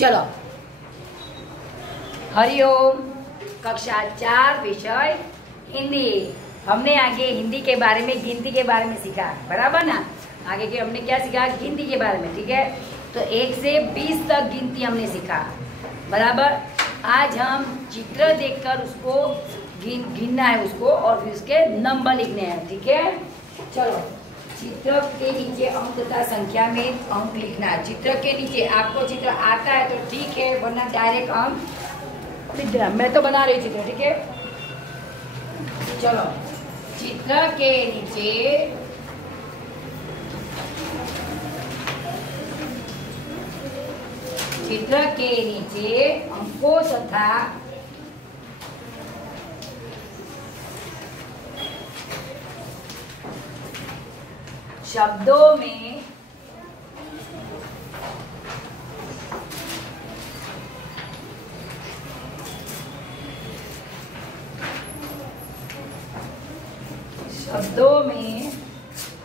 चलो, हरिओम। कक्षा 4 विषय हिंदी। हमने आगे हिंदी के बारे में, गिनती के बारे में सीखा, बराबर ना। आगे के हमने क्या सीखा? गिनती के बारे में, ठीक है। तो 1 से 20 तक गिनती हमने सीखा, बराबर। आज हम चित्र देखकर उसको गिनना है उसको, और फिर उसके नंबर लिखने हैं, ठीक है। चलो, चित्र के नीचे अंक तथा संख्या में अंक लिखना है। चित्र के नीचे आपको चित्र आता है तो ठीक है, वरना डायरेक्ट अंक लिख देना। मैं तो बना रही चित्र, ठीक है। चलो, चित्र के नीचे अंकों तथा शब्दों में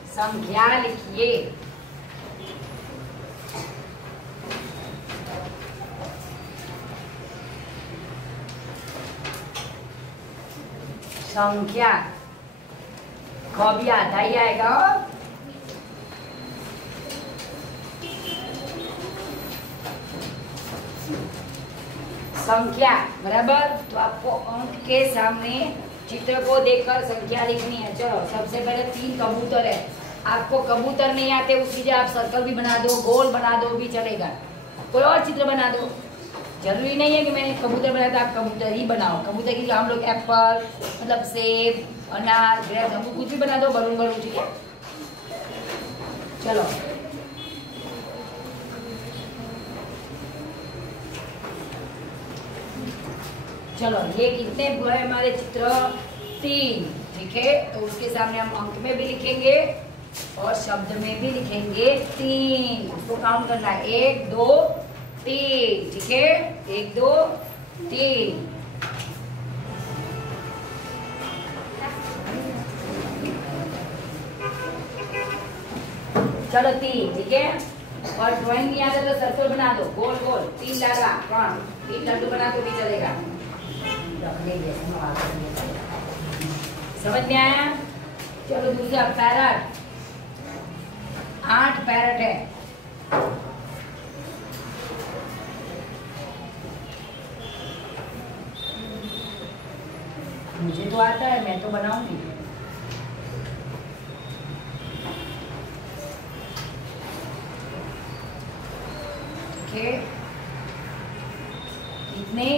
संख्या लिखिए। संख्या कभी आता ही आएगा। संख्या, बराबर। तो आपको अंक के सामने चित्र को देखकर संख्या लिखनी है। चलो, सबसे पहले 3 कबूतर है। आपको कबूतर नहीं आते, उसकी जगह आप सर्कल भी बना दो, गोल बना दो भी चलेगा। कोई और चित्र बना दो, जरूरी नहीं है कि मैंने कबूतर बनाया तो आप कबूतर ही बनाओ। कबूतर की जगह हम लोग एप्पल, मतलब सेब, अनार, ग्रेप्स, हम कुछ भी बना दो, बलून, ठीक है। चलो, चलो, ये कितने हुए हमारे चित्र? 3, ठीक है। तो उसके सामने हम अंक में भी लिखेंगे और शब्द में भी लिखेंगे 3। उसको काउंट करना है, 1 2 3, ठीक है। 1 2 3। चलो, 3, ठीक है। और ड्राइंग नहीं आता तो सर्कल बना दो, गोल गोल 3 लगा, 3 लड्डू बना दो भी चलेगा। समझ में आया? चलो, दूसरा पैरट। 8 पैरट है। मुझे तो आता है, मैं तो बनाऊंगी। ठीक है। कितने?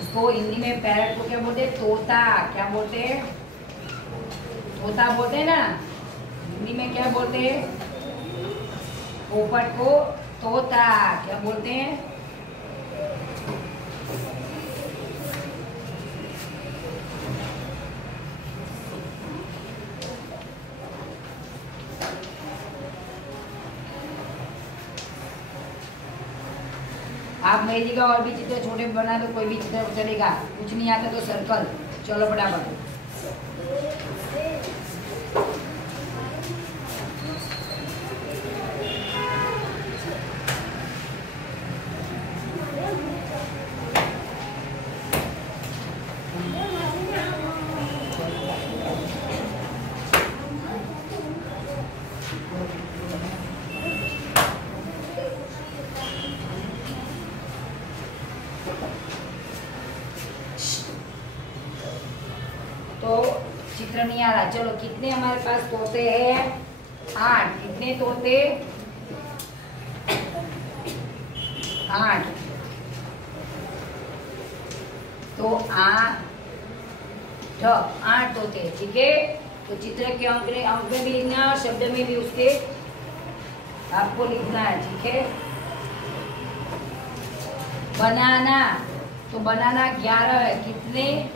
उसको हिंदी में पैरट को क्या बोलते हैं? तोता। क्या बोलते हैं? तोता बोलते हैं ना। हिंदी में क्या बोलते हैं? पोपट को तोता क्या बोलते हैं? आप मेरी का और भी चित्र छोटे बना दो, कोई भी चित्र चलेगा। कुछ नहीं आता तो सर्कल। चलो, फटाफट। तो चित्र नहीं आ रहा। चलो, कितने हमारे पास तोते हैं? 8। कितने तोते? 8। तो 8 तोते, ठीक है। तो चित्र के अंक में भी लिखना है और शब्द में भी उसके आपको लिखना है, ठीक है। बनाना, तो बनाना 11 है। कितने?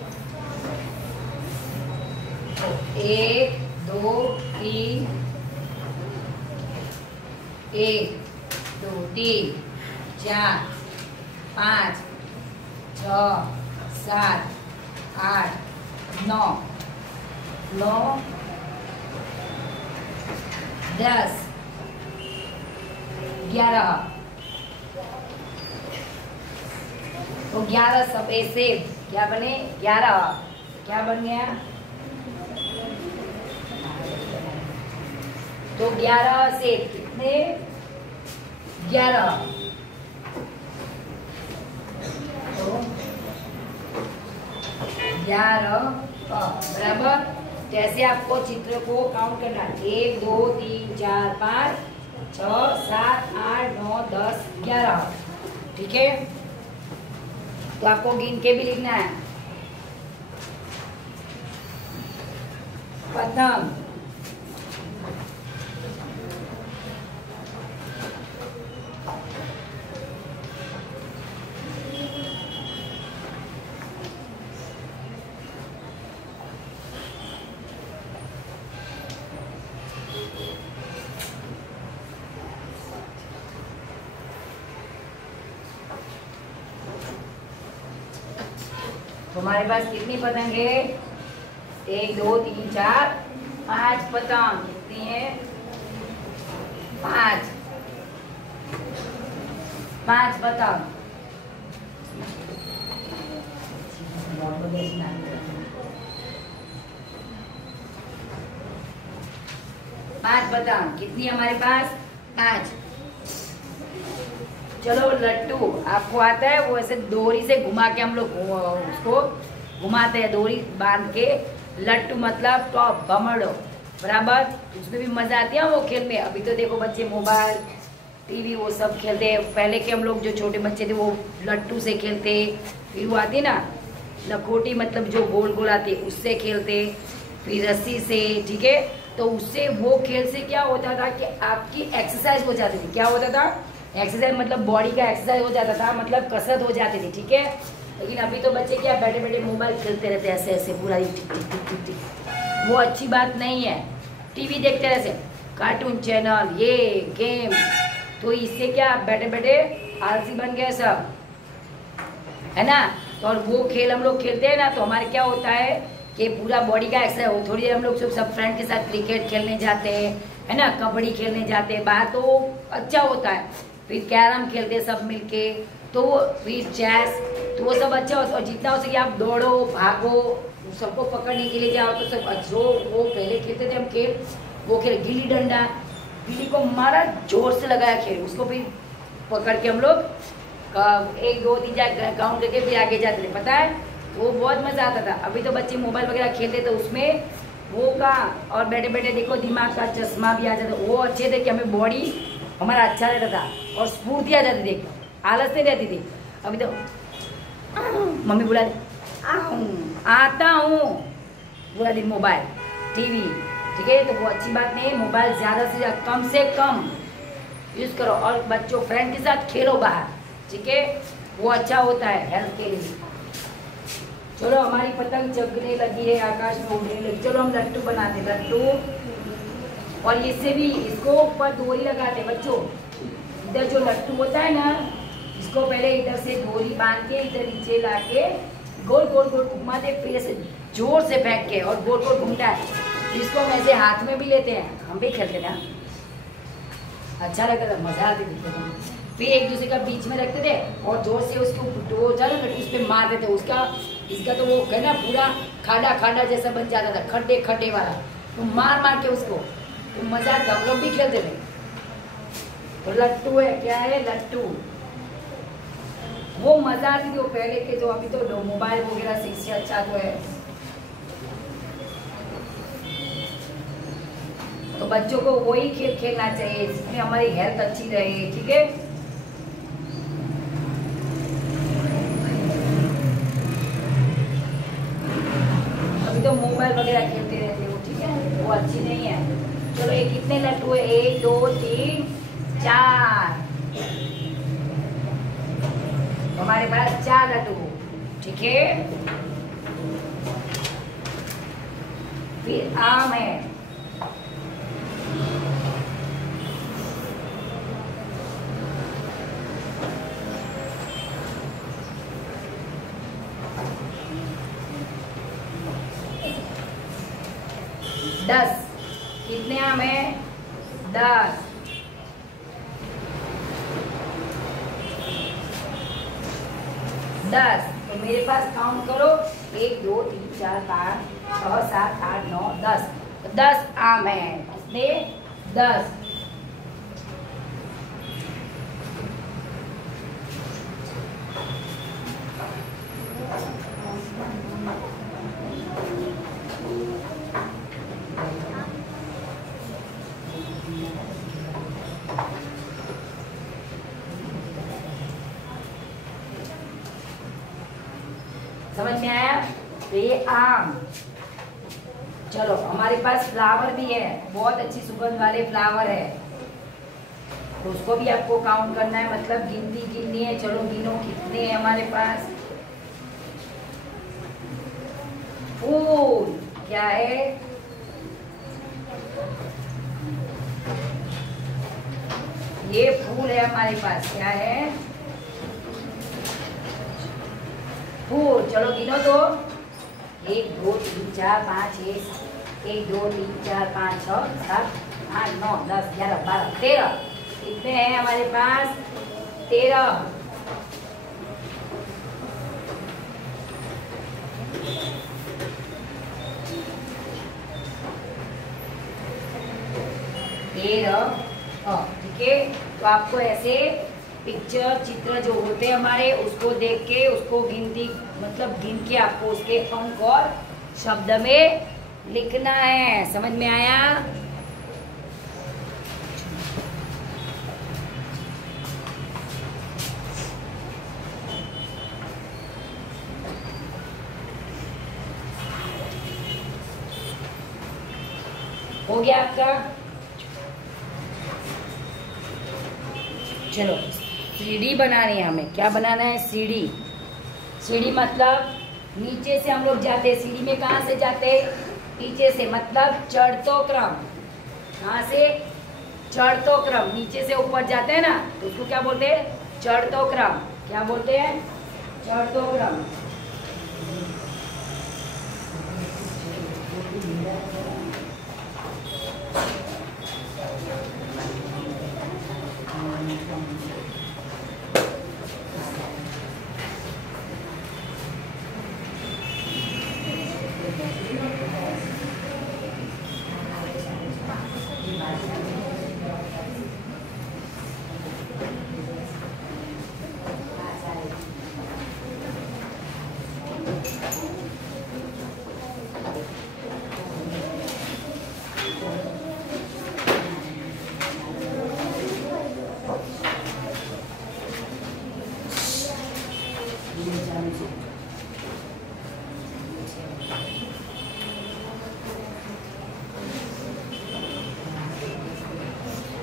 1 2 3, 1 2 3 4 5 6 7 8 9 10 11। तो 11 सफेद सेब क्या बने? 11। क्या बन गया? तो 11 सेब कितने? 11। तो 11 बराबर। जैसे आपको चित्र को काउंट करना, 1 2 3 4 5 6 7 8 9 10 11। ठीक है, तो आपको गिन के भी लिखना है। पतंग, तुम्हारे पास कितनी पतंग है? 1 2 3 4 5 पतंग। कितनी है? 5 पतंग। 5 पतंग कितनी हमारे पास? 5। चलो लट्टू आपको आता है? वो ऐसे डोरी से घुमा के हम लोग उसको घुमाते हैं, डोरी बांध के। लट्टू मतलब टॉप भमड़ो, बराबर। उसमें भी मजा आती है वो खेल में। अभी तो देखो बच्चे मोबाइल टीवी वो सब खेलते हैं। पहले के हम लोग जो छोटे बच्चे थे वो लट्टू से खेलते। फिर वो आती है ना लखोटी, मतलब जो गोल गोल आती है उससे खेलते। फिर रस्सी से, ठीक है। तो उससे वो खेल से क्या होता था कि आपकी एक्सरसाइज हो जाती थी। क्या होता था? एक्सरसाइज मतलब बॉडी का एक्सरसाइज हो जाता था, मतलब कसरत हो जाती थी। ठीक है, लेकिन अभी तो बच्चे क्या बैठे बैठे मोबाइल खेलते रहते हैं, ऐसे ऐसे पूरा टिक टिक टिक टिक टिक। वो अच्छी बात नहीं है। टीवी देखते रहते, कार्टून चैनल, ये गेम, तो इससे क्या बैठे बैठे आलसी बन गए सब, है ना। तो और वो खेल हम लोग खेलते हैं ना, तो हमारे क्या होता है कि पूरा बॉडी का एक्सरसाइज हो। थोड़ी देर हम लोग सब फ्रेंड के साथ क्रिकेट खेलने जाते हैं, है ना, कबड्डी खेलने जाते हैं बाहर, तो अच्छा होता है। फिर कैरम खेलते हैं सब मिलके, तो फिर चेस, तो वो सब अच्छा होता है। और जितना हो सके आप दौड़ो भागो, सबको पकड़ने के लिए जाओ, तो सब जो वो पहले खेलते थे हम खेल, वो खेल गिल्ली डंडा, गिल्ली को मारा जोर से लगाया खेल, उसको फिर पकड़ के हम लोग 1 2 3 4 काउंट करके फिर आगे जाते थे, पता है। वो बहुत मजा आता था। अभी तो बच्चे मोबाइल वगैरह खेलते तो उसमें वो का, और बैठे बैठे देखो दिमाग का चश्मा भी आ जाता। वो अच्छे थे कि हमें बॉडी हमारा अच्छा रहता था और स्फूर्ति आ जाती थी, आलस नहीं रहती थी। अभी तो मम्मी बुला आता हूँ पूरा दिन मोबाइल टीवी, ठीक है। तो वो अच्छी बात नहीं है। मोबाइल ज़्यादा से कम यूज़ करो, और बच्चों फ्रेंड के साथ खेलो बाहर, ठीक है। वो अच्छा होता है हेल्थ के लिए। चलो हमारी पतंग जगने लगी है, आकाश में उड़ने लगी। चलो हम लट्टू बनाते, लट्टू, और इससे भी इसको ऊपर डोरी लगाते बच्चों। इधर जो लट्टू होता है ना, इसको पहले इधर से डोरी बांध के इधर नीचे ला के गोल गोल गोल घुमाते, फिर ऐसे जोर से फेंक के और गोल गोल घूमता है। इसको हम ऐसे हाथ में भी लेते हैं, हम भी खेलते ना, अच्छा लगता था, मजा आती थी। फिर एक दूसरे का बीच में रखते थे और जोर से उसको उस पर मार देते। इसका तो वो है ना पूरा खाड़ा खाड़ा जैसा बन जाता था, खड्डे खड्डे वाला, तो मार के उसको, तो मजा आता। हम लोग भी खेलते थे। तो लट्टू है, क्या है लट्टू, वो मजा आती थी वो पहले के। जो अभी तो मोबाइल वगैरह से अच्छा तो है। तो बच्चों को वही खेल खेलना चाहिए जिसमें हमारी हेल्थ अच्छी रहे, ठीक है। अभी तो मोबाइल वगैरह खेलते रहते हो, ठीक है, वो अच्छी नहीं है। चलो ये कितने लट्टू है? 1 2 3 4, हमारे पास 4 लड्डू, ठीक है। फिर आम है, दस। कितने आम है? 10। 10। तो मेरे पास काउंट करो 1 2 3 4 5 6 7 8 9 10। तो 10 आम है, इसमें 10। समझ में आया? तो ये आम। चलो हमारे पास फ्लावर भी है, बहुत अच्छी सुगंध वाले फ्लावर है, तो उसको भी आपको काउंट करना है, मतलब गिननी है। चलो गिनो कितने हैं हमारे पास। फूल क्या है? ये फूल है हमारे पास, क्या है? फूल। चलो गिनो तो 1 2 3 4 5 6 1 2 3 4 5 6 7 8 9 10 11 12 13। कितने हैं हमारे पास? 13। ठीक है। तो आपको ऐसे पिक्चर चित्र जो होते हैं हमारे, उसको देख के उसको गिनती मतलब गिन के आपको उसके अंक और शब्द में लिखना है। समझ में आया? हो गया आपका? चलो सीढ़ी बनानी है हमें। क्या बनाना है? सीढ़ी। सीढ़ी मतलब नीचे से हम लोग जाते हैं। सीढ़ी में कहाँ से जाते हैं? नीचे से, मतलब चढ़तो क्रम। कहाँ से? चढ़तो क्रम। नीचे से ऊपर जाते हैं ना, तो उसको क्या बोलते हैं? चढ़तो क्रम। क्या बोलते हैं? चढ़तो क्रम।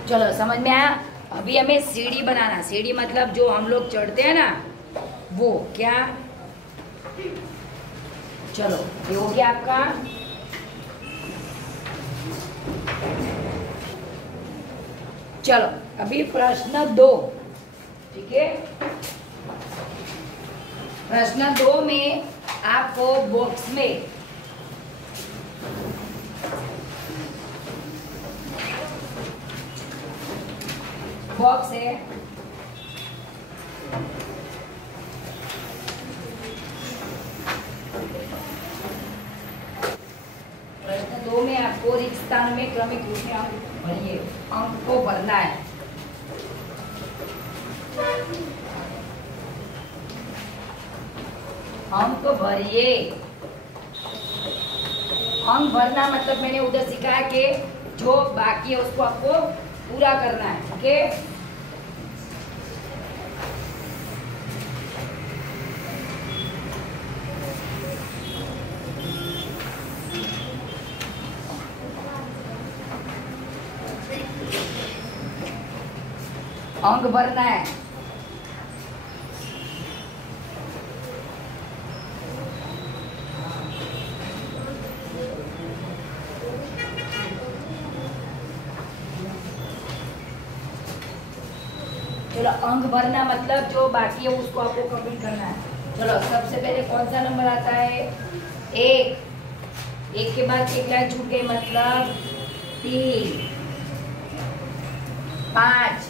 चलो समझ में आया? अभी हमें सीढ़ी बनाना। सीढ़ी मतलब जो हम लोग चढ़ते हैं ना, वो। क्या? चलो ये हो गया आपका। चलो अभी प्रश्न 2। ठीक है। प्रश्न 2 में आपको बॉक्स में बॉक्स है, प्रश्न 2 में आपको रिक्त स्थान में क्रमिक रूप में अंक भरिए। अंक को भरना है। अंक भरिए। अंक भरना मतलब मैंने उधर सिखाया कि जो बाकी है उसको आपको पूरा करना है। ठीक है। अंक भरना है। चलो अंक भरना मतलब जो बाकी है उसको आपको कंप्लीट करना है। चलो सबसे पहले कौन सा नंबर आता है? 1। 1 के बाद एक लाइन छूट गई, मतलब 3 5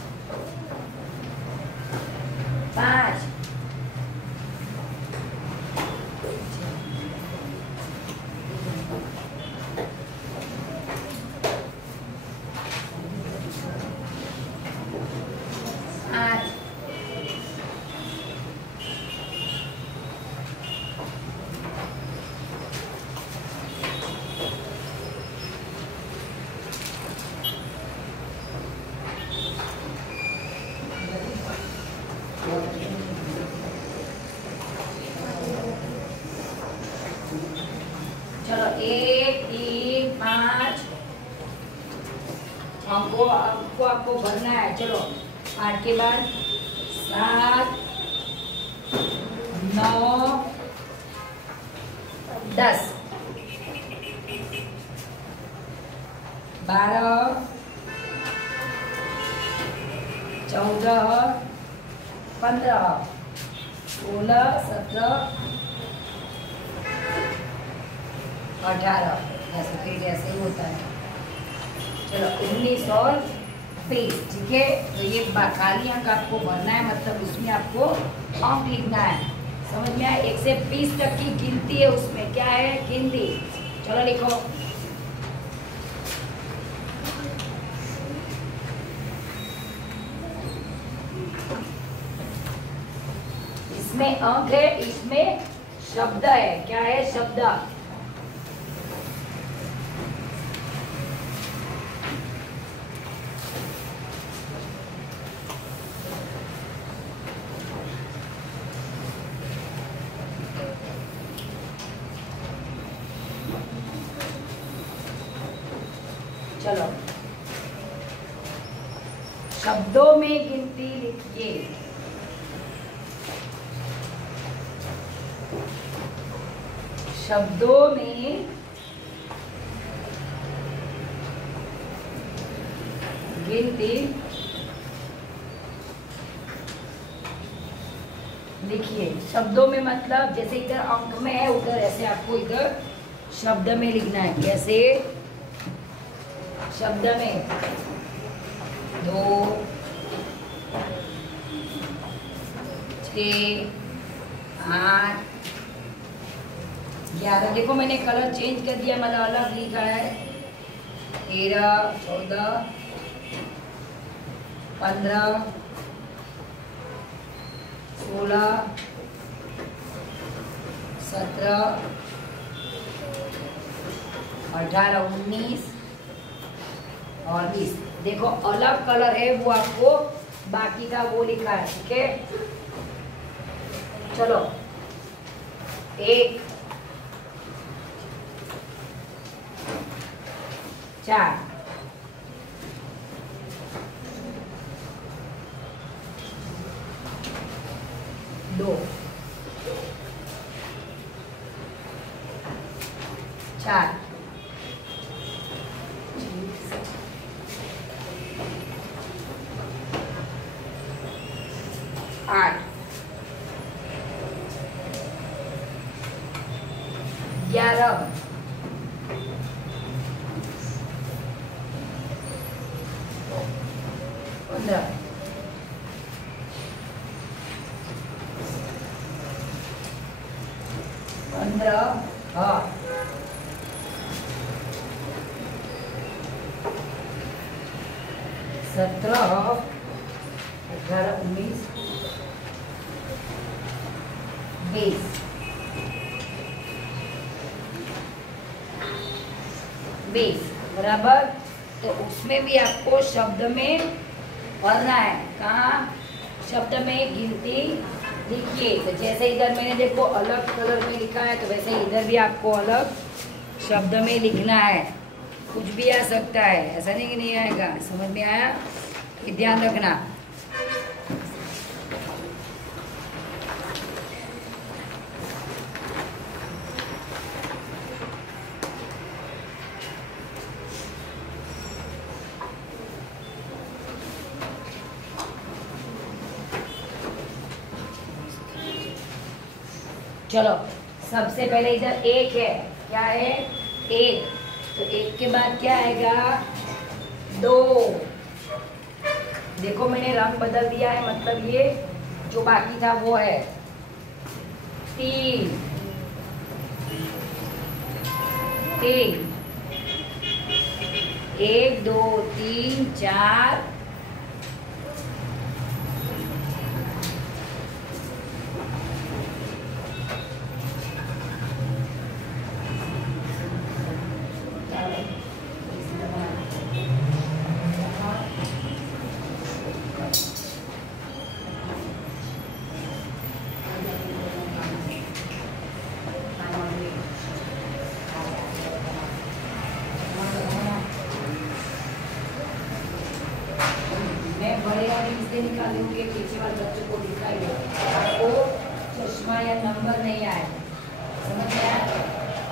5 आपको भरना है। चलो 8 के बाद 7, 9, 10, 12, 14, 15, 16, 17, 18, जैसे फिर जैसे ही होता है। चलो 19 और 20, ठीक है। तो ये खाली अंक आपको भरना है, मतलब उसमें आपको अंक लिखना है। समझ में आया? 1 से 20 तक की गिनती है, उसमें क्या है? गिनती। चलो लिखो। इसमें अंक है, इसमें शब्द है। क्या है? शब्द। चलो शब्दों में गिनती लिखिए। शब्दों में गिनती लिखिए। शब्दों में मतलब जैसे इधर अंक में है, उधर ऐसे आपको इधर शब्द में लिखना है। कैसे? शब्द में 2, 6, 8, 11। देखो मैंने कलर चेंज कर दिया, मतलब अलग लिखा है। 13, 14, 15, 16, 17, 18, 19 और 20। देखो अलग कलर है, वो आपको बाकी का वो लिखा है, ठीक है। चलो 1, 4, 2, 4, 8, 11, 15, 17, 18, 19, 20। 20 बराबर। तो उसमें भी आपको शब्द में भरना है। कहाँ? शब्द में गिनती लिखिए। तो जैसे इधर मैंने देखो अलग कलर में लिखा है, तो वैसे इधर भी आपको अलग शब्द में लिखना है। कुछ भी आ सकता है, ऐसा नहीं कि नहीं आएगा। समझ में आया? ये ध्यान रखना। चलो सबसे पहले इधर 1 है। क्या है? 1। तो 1 के बाद क्या आएगा? 2। देखो मैंने रंग बदल दिया है, मतलब ये जो बाकी था वो है। 3, 1, 2, 3, 4, 5, हूँ कि पीछे वाले बच्चों को दिखाई दे, आपको चश्मा या नंबर नहीं आए, समझ में आया?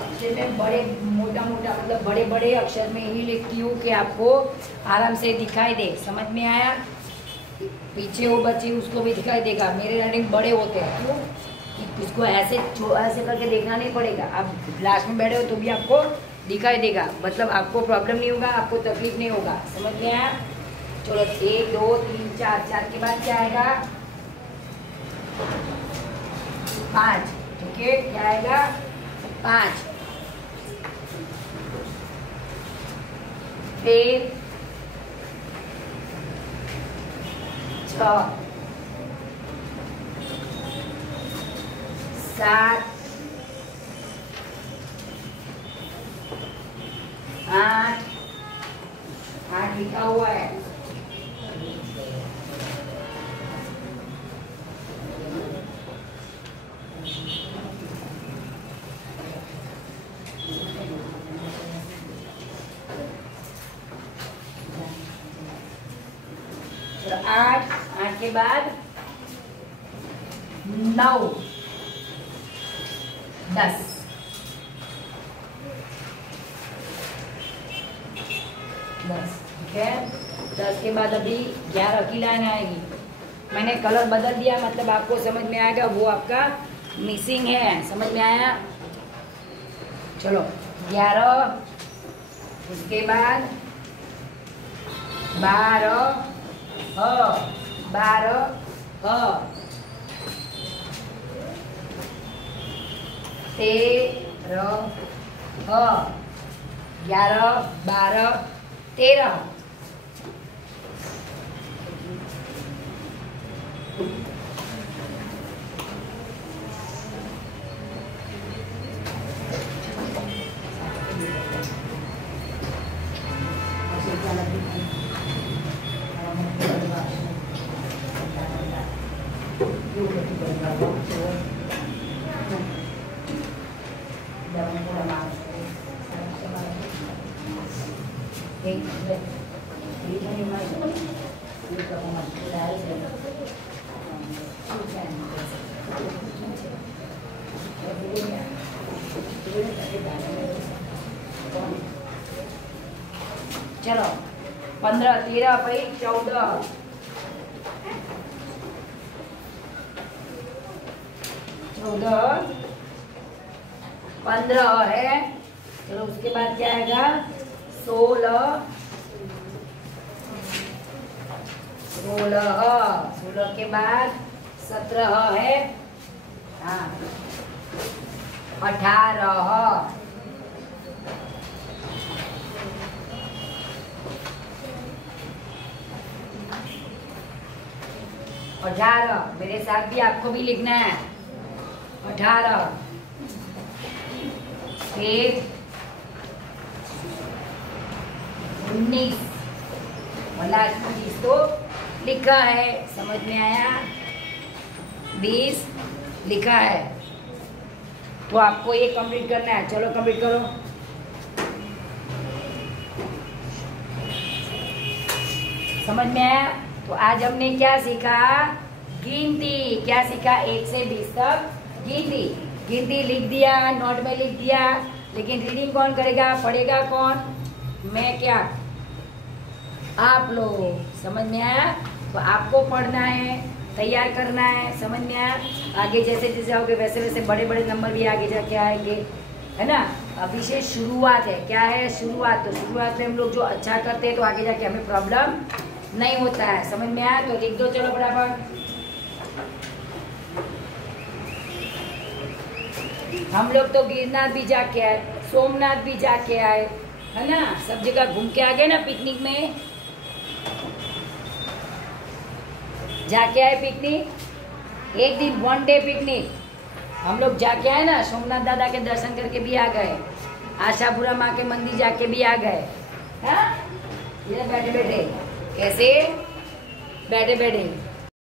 अक्षर में बड़े मोटा मोटा मतलब बड़े बड़े अक्षर में ही लिखती हूँ कि आपको आराम से दिखाई दे, समझ में आया? पीछे वो बच्चे उसको भी दिखाई देगा, मेरे राइटिंग बड़े होते हैं, क्यों? इसको ऐसे ऐसे करके देखना नहीं पड़ेगा, आप क्लास में बैठे हो तो भी आपको दिखाई देगा, मतलब आपको प्रॉब्लम नहीं होगा, आपको तकलीफ नहीं होगा, समझ में आया? चलो 1 2 3 4, 4 के बाद क्या आएगा? 5, ठीक है, क्या आएगा? 5, फिर 6 7 8 8 लिखा हुआ है, 8 के बाद 9 10 ठीक है। 10 के बाद अभी 11 की लाइन आएगी, मैंने कलर बदल दिया, मतलब आपको समझ में आएगा, वो आपका मिसिंग है, समझ में आया? चलो 11, उसके बाद 12 12 13 11 12 13 चलो 15 13 भाई 14 15 है। चलो उसके बाद क्या आएगा? 16 के बाद 17 है, हाँ 18 मेरे साथ भी आपको भी लिखना है 18, फिर 19 और लास्ट में 20 तो लिखा है, समझ में आया? 20 लिखा है, तो आपको ये कंप्लीट करना है। चलो कंप्लीट करो। समझ में आया? तो आज हमने क्या सीखा? गिनती। क्या सीखा? 1 से 20 तक गिनती लिख दिया, नोट में लिख दिया, लेकिन रीडिंग कौन करेगा, पढ़ेगा कौन? मैं क्या? आप लोग। समझ में आया? तो आपको पढ़ना है, तैयार करना है, समझ में आया? आगे जैसे जैसे आओगे वैसे वैसे बड़े बड़े नंबर भी आगे जाके आएंगे, है ना? अभी से शुरुआत है। क्या है? शुरुआत। तो शुरुआत में हम लोग जो अच्छा करते हैं तो आगे जाके हमें प्रॉब्लम नहीं होता है। समझ में आया? तो लिख दो चलो बराबर। हम लोग तो गिरनार भी जाके आए, सोमनाथ भी जाके आए, है ना? सब जगह घूम के आ गए ना पिकनिक में। जाके आए पिकनिक, एक दिन 1 डे पिकनिक हम लोग जाके आए ना। सोमनाथ दादा के दर्शन करके भी आ गए, आशापुरा माँ के मंदिर जाके भी आ गए। हाँ, ये बैठे बैठे कैसे बैठे बैठे